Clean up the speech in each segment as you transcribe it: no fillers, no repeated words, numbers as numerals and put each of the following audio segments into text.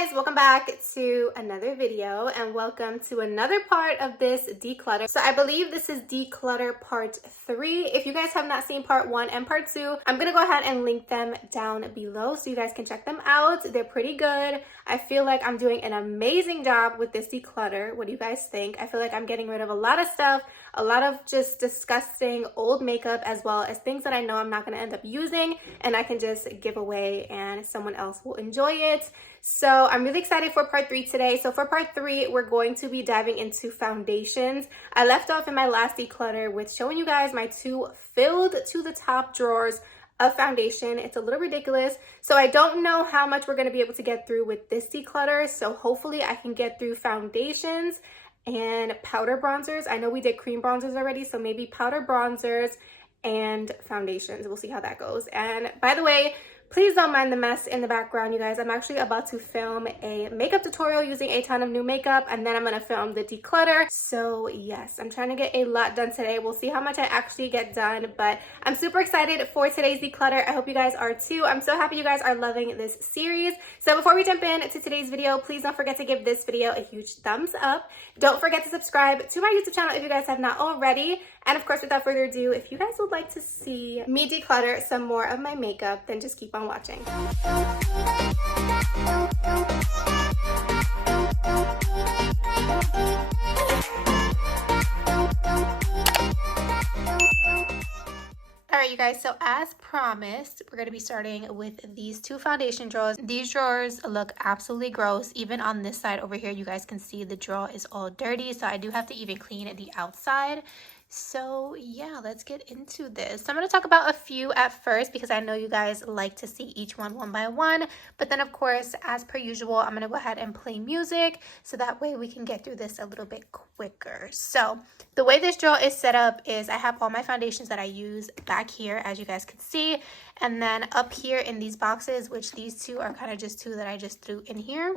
guys, welcome back to another video and welcome to another part of this declutter. So I believe this is declutter part 3. If you guys have not seen part 1 and part 2, I'm gonna go ahead and link them down below so you guys can check them out. They're pretty good. I feel like I'm doing an amazing job with this declutter. What do you guys think? I feel like I'm getting rid of a lot of stuff, a lot of just disgusting old makeup, as well as things that I know I'm not going to end up using and I can just give away and someone else will enjoy it. So I'm really excited for part 3 today. So for part 3, we're going to be diving into foundations. I left off in my last declutter with showing you guys my 2 filled to the top drawers of foundation. It's a little ridiculous. So I don't know how much we're going to be able to get through with this declutter. So hopefully I can get through foundations and powder bronzers. I know we did cream bronzers already, so maybe powder bronzers and foundations. We'll see how that goes. And by the way, please don't mind the mess in the background, you guys. I'm actually about to film a makeup tutorial using a ton of new makeup, and then I'm gonna film the declutter. So yes, I'm trying to get a lot done today. We'll see how much I actually get done, but I'm super excited for today's declutter. I hope you guys are too. I'm so happy you guys are loving this series. So before we jump in to today's video, please don't forget to give this video a huge thumbs up. Don't forget to subscribe to my YouTube channel if you guys have not already. And of course, without further ado, if you guys would like to see me declutter some more of my makeup, then just keep on watching. Alright, you guys, so as promised, we're going to be starting with these 2 foundation drawers. These drawers look absolutely gross. Even on this side over here, you guys can see the drawer is all dirty, so I do have to even clean the outside. So yeah, let's get into this. So I'm going to talk about a few at first because I know you guys like to see each one by one. But then of course, as per usual, I'm going to go ahead and play music so that way we can get through this a little bit quicker. So the way this drawer is set up is I have all my foundations that I use back here, as you guys can see. And then up here in these boxes, which these 2 are kind of just 2 that I just threw in here.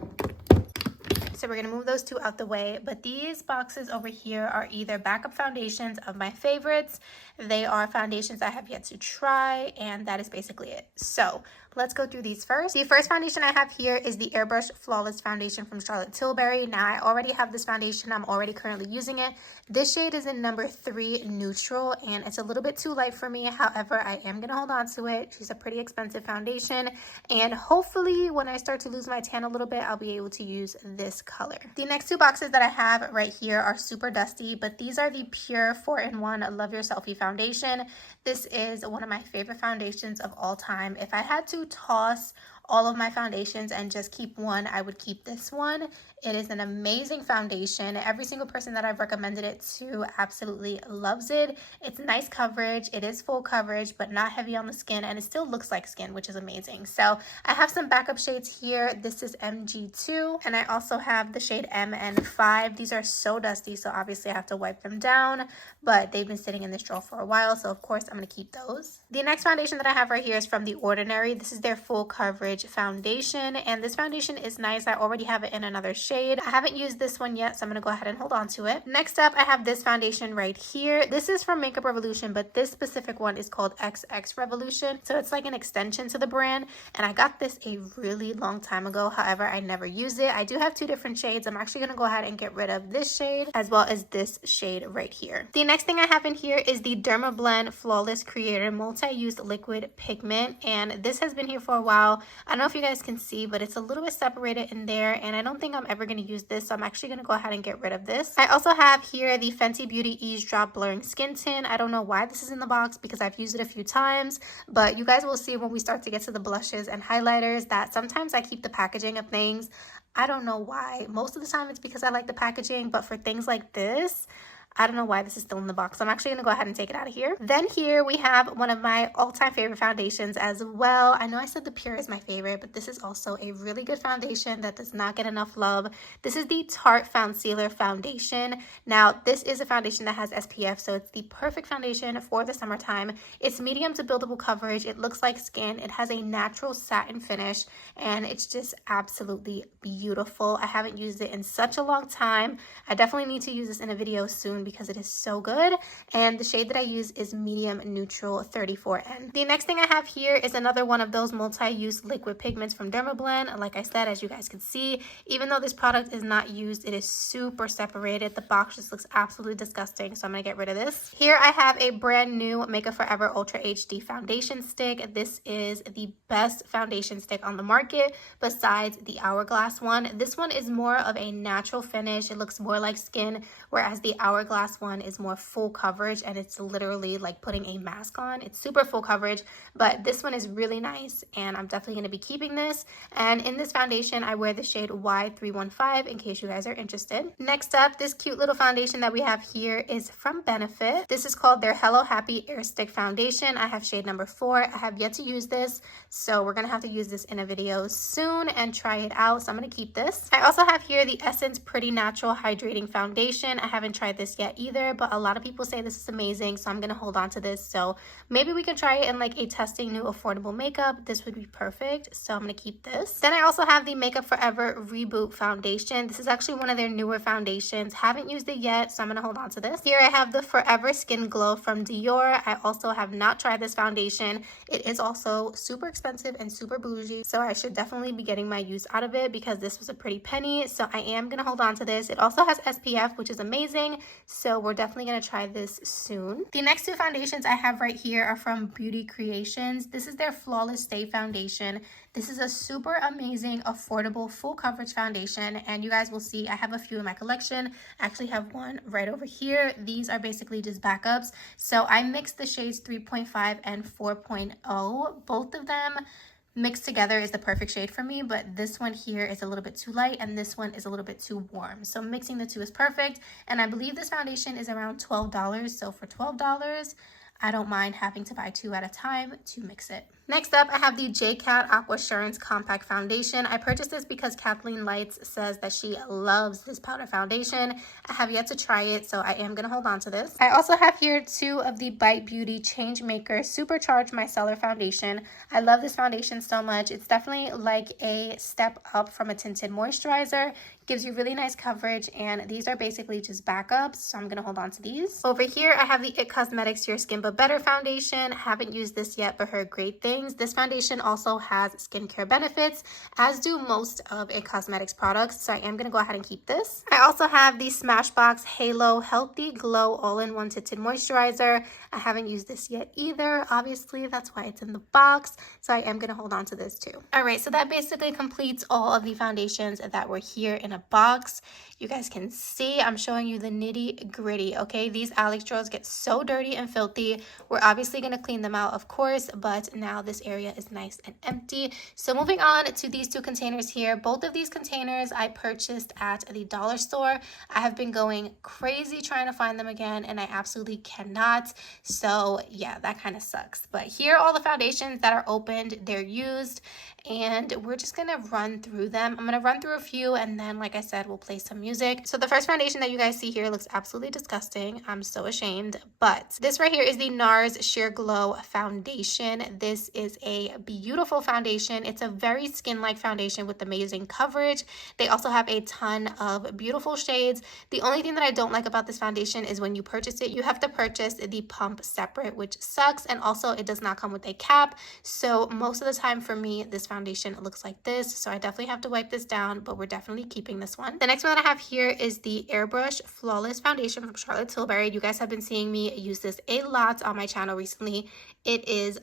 So we're going to move those 2 out the way, but these boxes over here are either backup foundations of my favorites. They are foundations I have yet to try, and that is basically it. So let's go through these first. The first foundation I have here is the Airbrush Flawless Foundation from Tilbury. Now, I already have this foundation. I'm already currently using it. This shade is in number 3 Neutral, and it's a little bit too light for me. However, I am going to hold on to it. She's a pretty expensive foundation, and hopefully when I start to lose my tan a little bit, I'll be able to use this color. The next 2 boxes that I have right here are super dusty, but these are the Pure 4-in-1 Love Your Selfie Foundation. This is one of my favorite foundations of all time. If I had to toss all of my foundations and just keep one, I would keep this one. It is an amazing foundation. Every single person that I've recommended it to absolutely loves it. It's nice coverage. It is full coverage, but not heavy on the skin, and it still looks like skin, which is amazing. So I have some backup shades here. This is MG2, and I also have the shade MN5. These are so dusty, so obviously I have to wipe them down, but they've been sitting in this drawer for a while, so of course I'm going to keep those. The next foundation that I have right here is from The Ordinary. This is their full coverage foundation, and this foundation is nice. I already have it in another shade. I haven't used this one yet, so I'm going to go ahead and hold on to it. Next up, I have this foundation right here. This is from Makeup Revolution, but this specific one is called XX Revolution, so it's like an extension to the brand, and I got this a really long time ago. However, I never used it. I do have 2 different shades. I'm actually going to go ahead and get rid of this shade as well as this shade right here. The next thing I have in here is the Dermablend Flawless Creator Multi-Use Liquid Pigment, and this has been here for a while. I don't know if you guys can see, but it's a little bit separated in there, and I don't think I'm ever going to use this, so I'm actually going to go ahead and get rid of this. I also have here the Fenty Beauty Eavesdrop Blurring Skin Tint. I don't know why this is in the box because I've used it a few times, but you guys will see when we start to get to the blushes and highlighters that sometimes I keep the packaging of things. I don't know why. Most of the time it's because I like the packaging, but for things like this, I don't know why this is still in the box. So I'm actually going to go ahead and take it out of here. Then here we have one of my all-time favorite foundations as well. I know I said the Pure is my favorite, but this is also a really good foundation that does not get enough love. This is the Tarte Foundsealer Foundation. Now, this is a foundation that has SPF, so it's the perfect foundation for the summertime. It's medium to buildable coverage. It looks like skin. It has a natural satin finish, and it's just absolutely beautiful. I haven't used it in such a long time. I definitely need to use this in a video soon soon because it is so good. And the shade that I use is Medium Neutral 34N. The next thing I have here is another one of those multi-use liquid pigments from Dermablend. Like I said, as you guys can see, even though this product is not used, it is super separated. The box just looks absolutely disgusting, so I'm gonna get rid of this. Here I have a brand new Makeup Forever Ultra HD foundation stick. This is the best foundation stick on the market besides the Hourglass one. This one is more of a natural finish. It looks more like skin, whereas the Hourglass one is more full coverage, and it's literally like putting a mask on. It's super full coverage, but this one is really nice, and I'm definitely going to be keeping this. And in this foundation, I wear the shade Y315 in case you guys are interested. Next up, this cute little foundation that we have here is from Benefit. This is called their Hello Happy Air Stick Foundation. I have shade number 4. I have yet to use this, so we're going to have to use this in a video soon and try it out, so I'm going to keep this. I also have here the Essence Pretty Natural Hydrating Foundation. I haven't tried this yet either, but a lot of people say this is amazing, so I'm going to hold on to this. So maybe we can try it in like a testing new affordable makeup. This would be perfect, so I'm going to keep this. Then I also have the Makeup Forever Reboot Foundation. This is actually one of their newer foundations. Haven't used it yet, so I'm going to hold on to this. Here I have the Forever Skin Glow from Dior. I also have not tried this foundation. It is also super expensive and super bougie, so I should definitely be getting my use out of it because this was a pretty penny, so I am going to hold on to this. It also has SPF, which is amazing, so we're definitely going to try this soon. The next two foundations I have right here are from Beauty Creations. This is their Flawless Stay Foundation. This is a super amazing, affordable, full coverage foundation, and you guys will see I have a few in my collection. I actually have one right over here. These are basically just backups. So I mixed the shades 3.5 and 4.0. Both of them mixed together is the perfect shade for me, but this one here is a little bit too light and this one is a little bit too warm. So mixing the two is perfect, and I believe this foundation is around $12. So for $12, I don't mind having to buy 2 at a time to mix it. Next up, I have the JCat Aqua Assurance Compact Foundation. I purchased this because Kathleen Lights says that she loves this powder foundation. I have yet to try it, so I am going to hold on to this. I also have here 2 of the Bite Beauty Changemaker Supercharge Micellar Foundation. I love this foundation so much. It's definitely like a step up from a tinted moisturizer. Gives you really nice coverage, and these are basically just backups, so I'm going to hold on to these. Over here, I have the IT Cosmetics Your Skin But Better Foundation. Haven't used this yet, but heard great things. This foundation also has skincare benefits, as do most of IT Cosmetics products, so I am going to go ahead and keep this. I also have the Smashbox Halo Healthy Glow All-in-One Tinted Moisturizer. I haven't used this yet either. Obviously, that's why it's in the box, so I am going to hold on to this too. All right, so that basically completes all of the foundations that were here in a box. You guys can see I'm showing you the nitty gritty. Okay, these Alex drawers get so dirty and filthy. We're obviously going to clean them out, of course, but now this area is nice and empty. So moving on to these 2 containers here. Both of these containers I purchased at the dollar store. I have been going crazy trying to find them again, and I absolutely cannot. So yeah, that kind of sucks. But here are all the foundations that are opened. They're used, and we're just gonna run through them. I'm gonna run through a few, and then like I said, we'll play some music. So the first foundation that you guys see here looks absolutely disgusting. I'm so ashamed, but this right here is the Nars Sheer Glow Foundation. This is a beautiful foundation. It's a very skin-like foundation with amazing coverage. They also have a ton of beautiful shades. The only thing that I don't like about this foundation is when you purchase it, you have to purchase the pump separate, which sucks, and also it does not come with a cap. So most of the time for me, this foundation looks like this, so I definitely have to wipe this down, but we're definitely keeping this one. The next one that I have here is the Airbrush Flawless Foundation from Charlotte Tilbury. You guys have been seeing me use this a lot on my channel recently. It is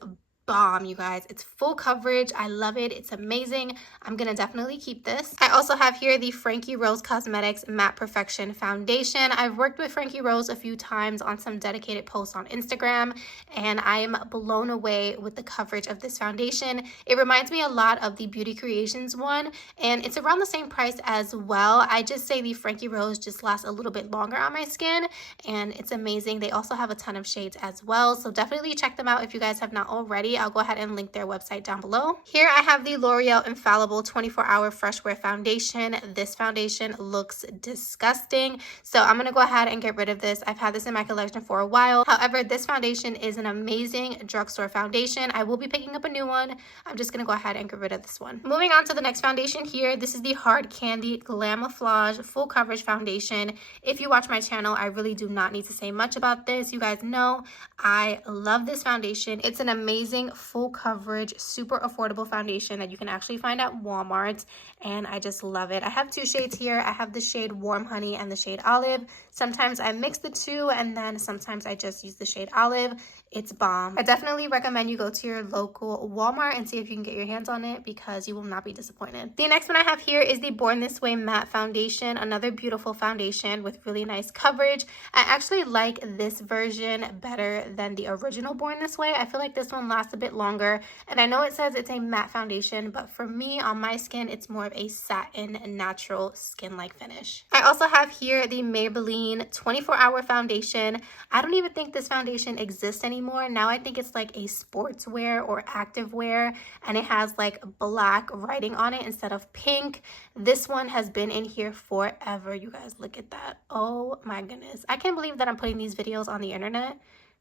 bomb, you guys. It's full coverage. I love it. It's amazing. I'm gonna definitely keep this. I also have here the Frankie Rose Cosmetics Matte Perfection Foundation. I've worked with Frankie Rose a few times on some dedicated posts on Instagram, and I'm blown away with the coverage of this foundation. It reminds me a lot of the Beauty Creations one, and it's around the same price as well. I just say the Frankie Rose just lasts a little bit longer on my skin, and it's amazing. They also have a ton of shades as well, so definitely check them out if you guys have not already. I'll go ahead and link their website down below. Here I have the L'Oreal Infallible 24-Hour Freshware Foundation. This foundation looks disgusting, so I'm going to go ahead and get rid of this. I've had this in my collection for a while. However, this foundation is an amazing drugstore foundation. I will be picking up a new one. I'm just going to go ahead and get rid of this one. Moving on to the next foundation here. This is the Hard Candy Glamoflauge Full Coverage Foundation. If you watch my channel, I really do not need to say much about this. You guys know I love this foundation. It's an amazing full coverage, super affordable foundation that you can actually find at Walmart, and I just love it. I have two shades here. I have the shade Warm Honey and the shade Olive. Sometimes I mix the two, and then sometimes I just use the shade Olive. It's bomb. I definitely recommend you go to your local Walmart and see if you can get your hands on it, because you will not be disappointed. The next one I have here is the Born This Way Matte Foundation, another beautiful foundation with really nice coverage. I actually like this version better than the original Born This Way. I feel like this one lasts a bit longer, and I know it says it's a matte foundation, but for me, on my skin, it's more of a satin natural skin-like finish. I also have here the Maybelline 24-Hour Foundation. I don't even think this foundation exists anymore. Now I think it's like a sportswear or activewear, and it has like black writing on it instead of pink. This one has been in here forever. You guys, look at that. Oh my goodness. I can't believe that I'm putting these videos on the internet.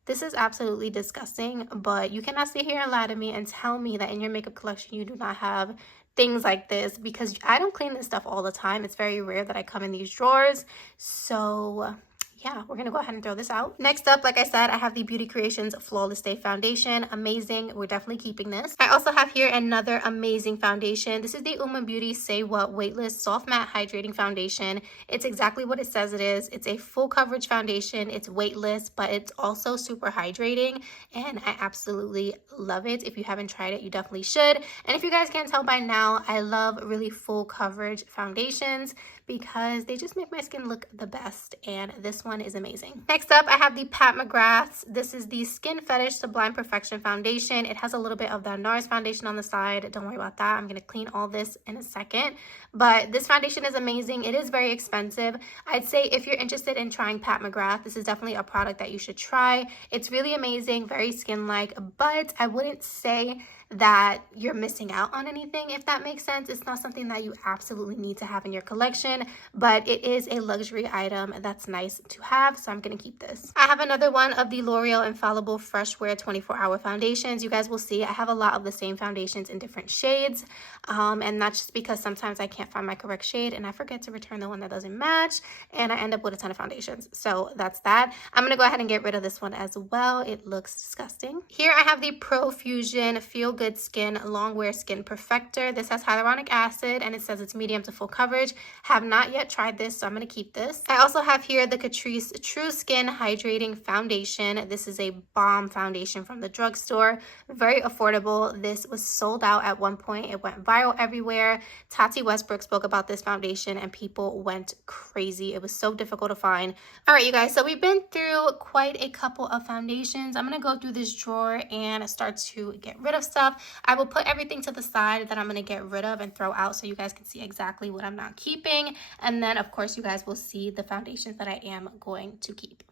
This is absolutely disgusting, but you cannot sit here and lie to me and tell me that in your makeup collection you do not have things like this, because I don't clean this stuff all the time. It's very rare that I come in these drawers. So yeah, we're gonna go ahead and throw this out. Next up, like I said, I have the Beauty Creations Flawless Day Foundation. Amazing. We're definitely keeping this. I also have here another amazing foundation. This is the Uma Beauty Say What Weightless Soft Matte Hydrating Foundation. It's exactly what it says it is. It's a full coverage foundation. It's weightless, but it's also super hydrating, and I absolutely love it. If you haven't tried it, you definitely should. And if you guys can't tell by now, I love really full coverage foundations because they just make my skin look the best, and this one is amazing. Next up, I have the Pat McGrath's. This is the Skin Fetish Sublime Perfection Foundation. It has a little bit of the Nars foundation on the side. Don't worry about that. I'm going to clean all this in a second. But this foundation is amazing. It is very expensive. I'd say if you're interested in trying Pat McGrath, this is definitely a product that you should try. It's really amazing, very skin-like, but I wouldn't say that you're missing out on anything, if that makes sense. It's not something that you absolutely need to have in your collection, but it is a luxury item that's nice to have, so I'm going to keep this. I have another one of the L'Oreal Infallible Freshware 24-Hour Foundations. You guys will see I have a lot of the same foundations in different shades, and that's just because sometimes I can't find my correct shade and I forget to return the one that doesn't match, and I end up with a ton of foundations. So that's that. I'm going to go ahead and get rid of this one as well. It looks disgusting. Here I have the Profusion Feel Good Skin Longwear Skin Perfector. This has hyaluronic acid and it says it's medium to full coverage. Have not yet tried this, so I'm going to keep this. I also have here the Catrice True Skin Hydrating Foundation. This is a bomb foundation from the drugstore. Very affordable. This was sold out at one point. It went viral everywhere. Tati Westbrook spoke about this foundation and people went crazy. It was so difficult to find. All right, you guys, so we've been through quite a couple of foundations. I'm going to go through this drawer and start to get rid of stuff. I will put everything to the side that I'm going to get rid of and throw out so you guys can see exactly what I'm not keeping. And then, of course, you guys will see the foundations that I am going to keep.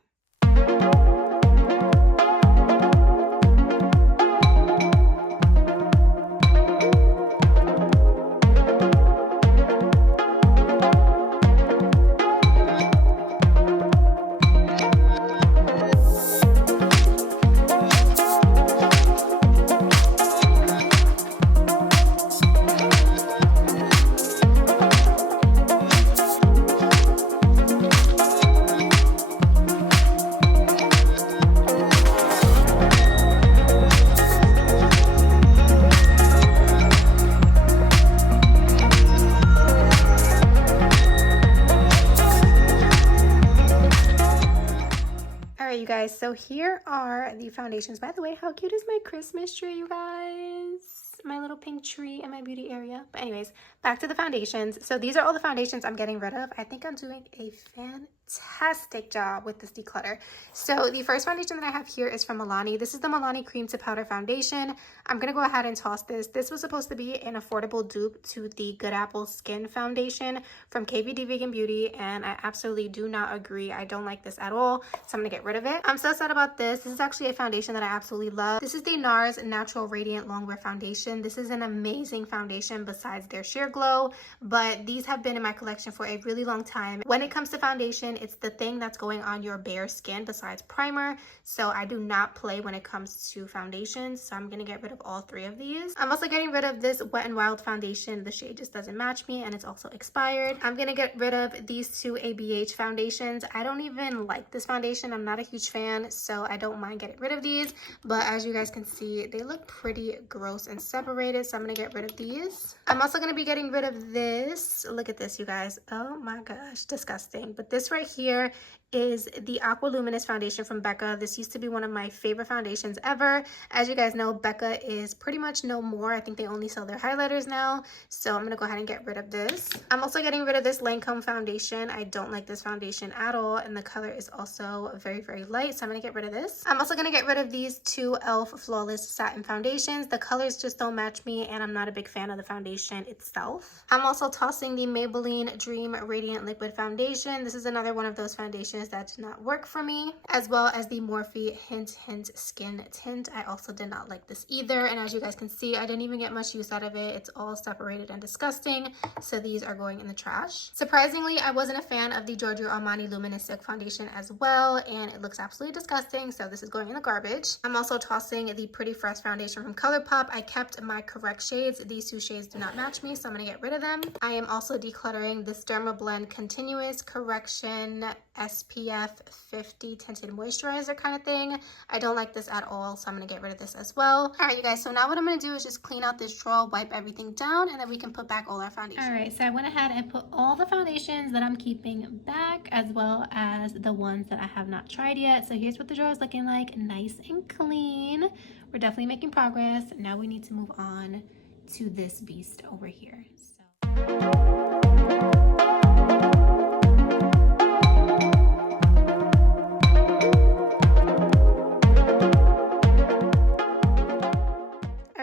Guys, so here are the foundations. By the way, how cute is my Christmas tree, you guys? My little pink tree in my beauty area. But anyways, back to the foundations. So these are all the foundations I'm getting rid of. I think I'm doing a fantastic job with this declutter. So the first foundation that I have here is from Milani. This is the Milani Cream to Powder Foundation. I'm going to go ahead and toss this. This was supposed to be an affordable dupe to the Good Apple Skin Foundation from KVD Vegan Beauty, and I absolutely do not agree. I don't like this at all, so I'm going to get rid of it. I'm so sad about this. This is actually a foundation that I absolutely love. This is the Nars Natural Radiant Longwear Foundation. This is an amazing foundation besides their sheer glow, but these have been in my collection for a really long time. When it comes to foundation, it's the thing that's going on your bare skin besides primer, so I do not play when it comes to foundations, so I'm going to get rid of all three of these. I'm also getting rid of this Wet n Wild foundation. The shade just doesn't match me and it's also expired. I'm going to get rid of these two ABH foundations. I don't even like this foundation. I'm not a huge fan, so I don't mind getting rid of these, but as you guys can see, they look pretty gross and separated, so I'm going to get rid of these. I'm also going to be getting rid of this. Look at this, you guys. Oh my gosh, disgusting. But this right here is the Aqua Luminous foundation from Becca. This used to be one of my favorite foundations ever. As you guys know, Becca is pretty much no more. I think they only sell their highlighters now, so I'm gonna go ahead and get rid of this. I'm also getting rid of this Lancome foundation. I don't like this foundation at all, and the color is also very, very light, so I'm gonna get rid of this. I'm also gonna get rid of these two e.l.f. Flawless Satin foundations. The colors just don't match me, and I'm not a big fan of the foundation itself. I'm also tossing the Maybelline Dream Radiant Liquid Foundation. This is another one of those foundations that did not work for me, as well as the Morphe Hint Skin Tint. I also did not like this either, and as you guys can see, I didn't even get much use out of it. It's all separated and disgusting, so these are going in the trash. Surprisingly, I wasn't a fan of the Giorgio Armani Luminous Silk Foundation as well, and it looks absolutely disgusting, so this is going in the garbage. I'm also tossing the Pretty Fresh foundation from ColourPop. I kept my correct shades. These two shades do not match me, so I'm going to get rid of them. I am also decluttering this Dermablend Continuous Correction SPF 50 tinted moisturizer kind of thing. I don't like this at all, so I'm going to get rid of this as well. All right, you guys, so now what I'm going to do is just clean out this drawer, wipe everything down, and then we can put back all our foundations. All right, so I went ahead and put all the foundations that I'm keeping back, as well as the ones that I have not tried yet. So here's what the drawer is looking like, nice and clean. We're definitely making progress. Now we need to move on to this beast over here.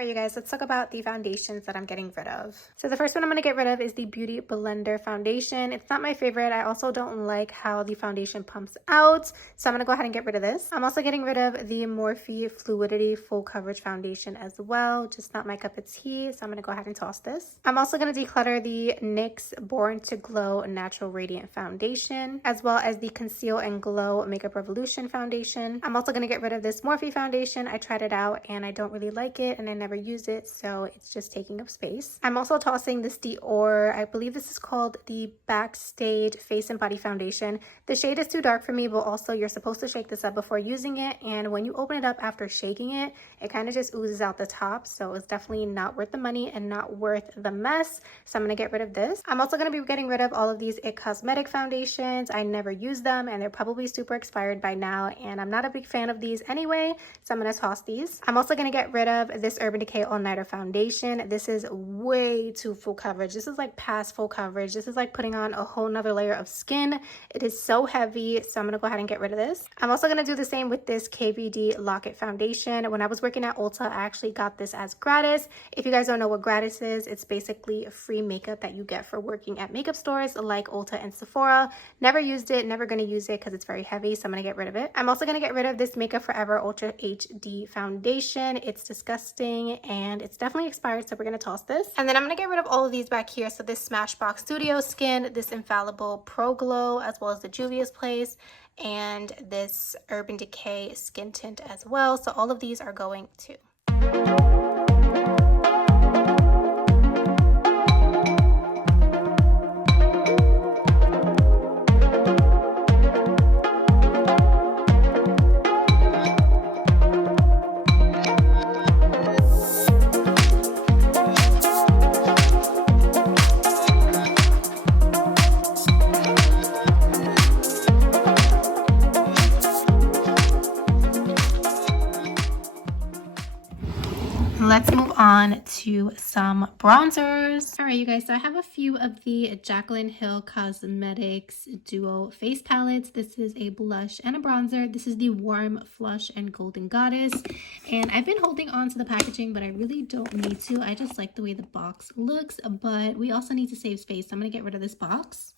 You guys, let's talk about the foundations that I'm getting rid of. So the first one I'm going to get rid of is the Beauty Blender foundation. It's not my favorite. I also don't like how the foundation pumps out, so I'm going to go ahead and get rid of this. I'm also getting rid of the Morphe Fluidity Full Coverage foundation as well. Just not my cup of tea, so I'm going to go ahead and toss this. I'm also going to declutter the NYX Born to Glow Natural Radiant foundation, as well as the Conceal and Glow Makeup Revolution foundation. I'm also going to get rid of this Morphe foundation. I tried it out and I don't really like it, and I never use it, so it's just taking up space. I'm also tossing this Dior, I believe this is called the Backstage Face and Body Foundation. The shade is too dark for me, but also you're supposed to shake this up before using it, and when you open it up after shaking it, it kind of just oozes out the top, so it's definitely not worth the money and not worth the mess, so I'm going to get rid of this. I'm also going to be getting rid of all of these IT Cosmetic foundations. I never use them, and they're probably super expired by now, and I'm not a big fan of these anyway, so I'm going to toss these. I'm also going to get rid of this Urban Decay All Nighter foundation. This is way too full coverage. This is like past full coverage. This is like putting on a whole nother layer of skin. It is so heavy, so I'm gonna go ahead and get rid of this. I'm also gonna do the same with this KVD Lock It foundation. When I was working at Ulta, I actually got this as gratis. If you guys don't know what gratis is, it's basically free makeup that you get for working at makeup stores like Ulta and Sephora. Never used it, never gonna use it because it's very heavy, so I'm gonna get rid of it. I'm also gonna get rid of this Makeup Forever Ultra HD foundation. It's disgusting and it's definitely expired, so we're gonna toss this. And then I'm gonna get rid of all of these back here. So this Smashbox Studio Skin, this Infallible Pro Glow, as well as the Juvia's Place, and this Urban Decay Skin Tint as well. So all of these are going too. Let's move on to some bronzers. All right, you guys, so I have a few of the Jaclyn Hill Cosmetics Duo Face Palettes. This is a blush and a bronzer. This is the Warm Flush and Golden Goddess. And I've been holding on to the packaging, but I really don't need to. I just like the way the box looks, but we also need to save space. So I'm going to get rid of this box.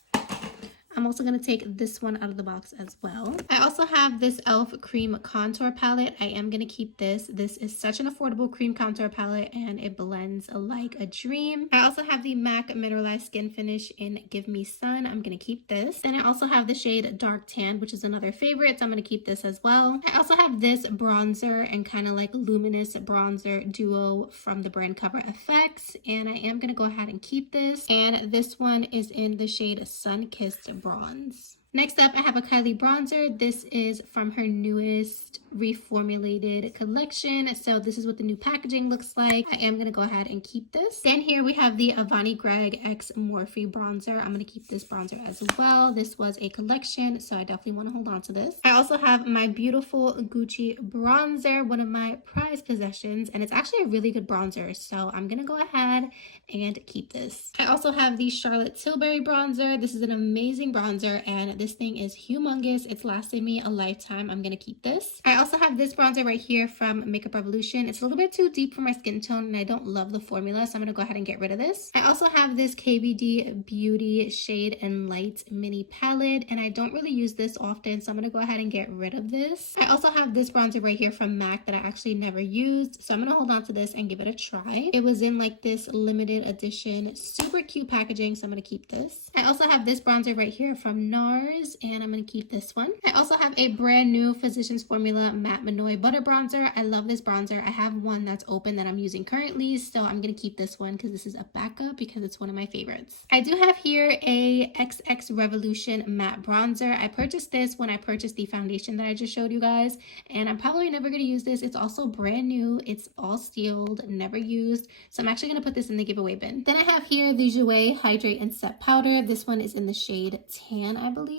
I'm also going to take this one out of the box as well. I also have this e.l.f. Cream Contour Palette. I am going to keep this. This is such an affordable cream contour palette and it blends like a dream. I also have the MAC Mineralized Skin Finish in Give Me Sun. I'm going to keep this. Then I also have the shade Dark Tan, which is another favorite, so I'm going to keep this as well. I also have this bronzer and kind of like luminous bronzer duo from the brand Cover FX, and I am going to go ahead and keep this. And this one is in the shade Sun Kissed Bronze. Next up, I have a Kylie Bronzer. This is from her newest reformulated collection. So this is what the new packaging looks like. I am going to go ahead and keep this. Then here we have the Avani Greg X Morphe Bronzer. I'm going to keep this bronzer as well. This was a collection, so I definitely want to hold on to this. I also have my beautiful Gucci bronzer, one of my prized possessions, and it's actually a really good bronzer, so I'm going to go ahead and keep this. I also have the Charlotte Tilbury bronzer. This is an amazing bronzer, and this thing is humongous. It's lasted me a lifetime. I'm gonna keep this. I also have this bronzer right here from Makeup Revolution. It's a little bit too deep for my skin tone and I don't love the formula, so I'm gonna go ahead and get rid of this. I also have this KVD Beauty Shade and Light mini palette, and I don't really use this often, so I'm gonna go ahead and get rid of this. I also have this bronzer right here from MAC that I actually never used, so I'm gonna hold on to this and give it a try. It was in like this limited edition super cute packaging, so I'm gonna keep this. I also have this bronzer right here from Nars, and I'm gonna keep this one. I also have a brand new Physicians Formula Matte Minoy Butter Bronzer. I love this bronzer. I have one that's open that I'm using currently, so I'm gonna keep this one because this is a backup because it's one of my favorites. I do have here a XX Revolution Matte Bronzer. I purchased this when I purchased the foundation that I just showed you guys, and I'm probably never gonna use this. It's also brand new. It's all sealed, never used, so I'm actually gonna put this in the giveaway bin. Then I have here the Jouer Hydrate and Set Powder. This one is in the shade Tan, I believe.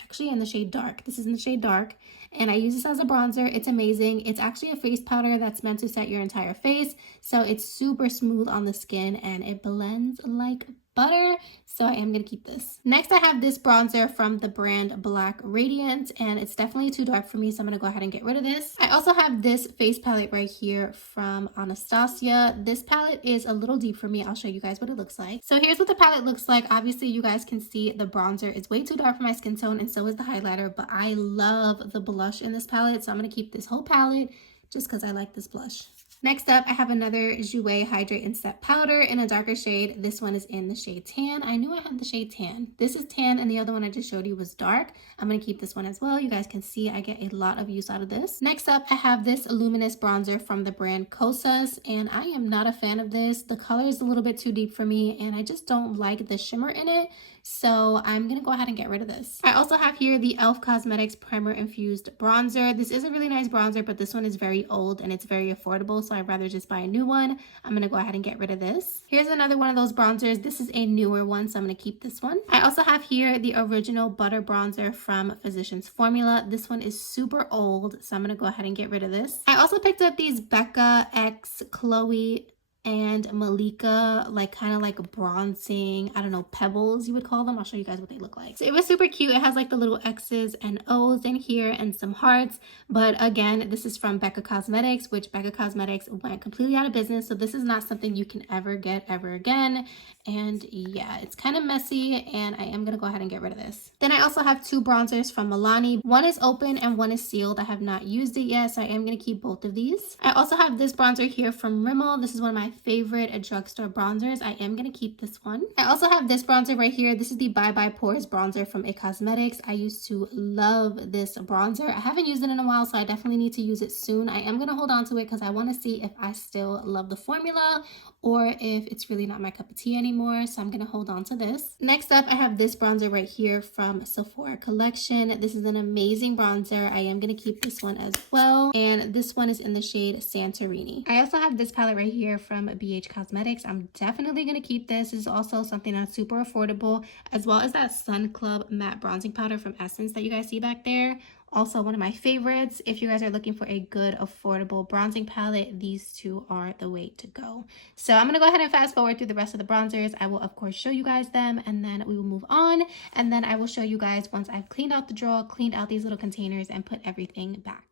Actually in the shade Dark. This is in the shade Dark, and I use this as a bronzer. It's amazing. It's actually a face powder that's meant to set your entire face, so it's super smooth on the skin and it blends like butter, so I am going to keep this. Next, I have this bronzer from the brand Black Radiant, and it's definitely too dark for me, so I'm going to go ahead and get rid of this. I also have this face palette right here from Anastasia. This palette is a little deep for me. I'll show you guys what it looks like. So here's what the palette looks like. Obviously, you guys can see the bronzer is way too dark for my skin tone, and so is the highlighter, but I love the blush in this palette, so I'm going to keep this whole palette just because I like this blush. Next up, I have another Jouer Hydrate and Set Powder in a darker shade. This one is in the shade Tan. I knew I had the shade Tan. This is Tan, and the other one I just showed you was dark. I'm going to keep this one as well. You guys can see I get a lot of use out of this. Next up, I have this Luminous Bronzer from the brand Kosas, and I am not a fan of this. The color is a little bit too deep for me, and I just don't like the shimmer in it. So I'm going to go ahead and get rid of this. I also have here the e.l.f. Cosmetics Primer Infused Bronzer. This is a really nice bronzer, but this one is very old and it's very affordable, so I'd rather just buy a new one. I'm going to go ahead and get rid of this. Here's another one of those bronzers. This is a newer one, so I'm going to keep this one. I also have here the original Butter Bronzer from Physicians Formula. This one is super old, so I'm going to go ahead and get rid of this. I also picked up these Becca X Chloe and Malika, like kind of like bronzing, I don't know, pebbles you would call them. I'll show you guys what they look like. So it was super cute. It has like the little X's and O's in here and some hearts, but again, this is from Becca Cosmetics, which Becca Cosmetics went completely out of business, so this is not something you can ever get ever again. And yeah, it's kind of messy, and I am gonna go ahead and get rid of this. Then I also have two bronzers from Milani. One is open and one is sealed. I have not used it yet, so I am gonna keep both of these. I also have this bronzer here from Rimmel. This is one of my favorite drugstore bronzers. I am gonna keep this one. I also have this bronzer right here. This is the Bye Bye Pores bronzer from It Cosmetics. I used to love this bronzer. I haven't used it in a while, so I definitely need to use it soon. I am gonna hold on to it because I want to see if I still love the formula or if it's really not my cup of tea anymore, so I'm gonna hold on to this. Next up, I have this bronzer right here from Sephora Collection. This is an amazing bronzer. I am gonna keep this one as well, and this one is in the shade Santorini. I also have this palette right here from from BH Cosmetics. I'm definitely going to keep this. This is also something that's super affordable, as well as that Sun Club matte bronzing powder from Essence that you guys see back there. Also one of my favorites. If you guys are looking for a good affordable bronzing palette, these two are the way to go. So I'm gonna go ahead and fast forward through the rest of the bronzers. I will of course show you guys them, and then we will move on, and then I will show you guys once I've cleaned out the drawer, cleaned out these little containers, and put everything back.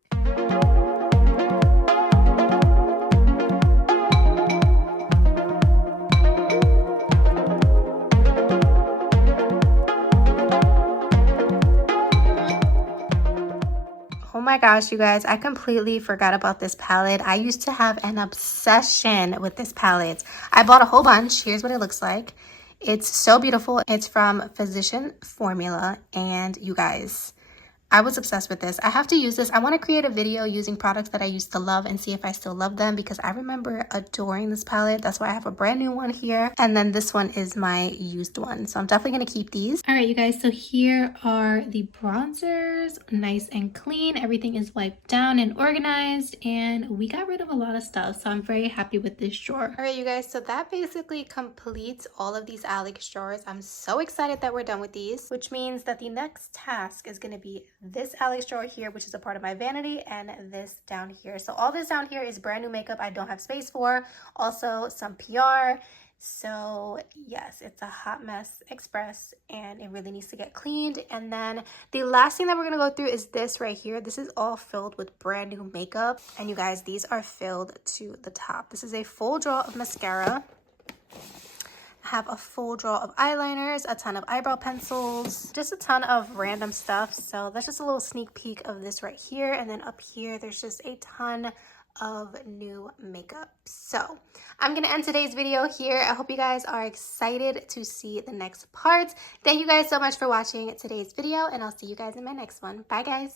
Oh my gosh, you guys, I completely forgot about this palette. I used to have an obsession with this palette. I bought a whole bunch. Here's what it looks like. It's so beautiful. It's from Physician Formula, and you guys, I was obsessed with this. I have to use this. I want to create a video using products that I used to love and see if I still love them, because I remember adoring this palette. That's why I have a brand new one here. And then this one is my used one. So I'm definitely going to keep these. All right, you guys. So here are the bronzers. Nice and clean. Everything is wiped down and organized. And we got rid of a lot of stuff. So I'm very happy with this drawer. All right, you guys. So that basically completes all of these Alex drawers. I'm so excited that we're done with these, which means that the next task is going to be this Alex drawer here, which is a part of my vanity, and this down here. So all this down here is brand new makeup I don't have space for. Also some PR. So yes, it's a hot mess express, and it really needs to get cleaned. And then the last thing that we're gonna go through is this right here. This is all filled with brand new makeup, and you guys, these are filled to the top. This is a full drawer of mascara. Have a full drawer of eyeliners, a ton of eyebrow pencils, just a ton of random stuff. So that's just a little sneak peek of this right here. And then up here, there's just a ton of new makeup. So I'm gonna end today's video here. I hope you guys are excited to see the next part. Thank you guys so much for watching today's video, and I'll see you guys in my next one. Bye guys.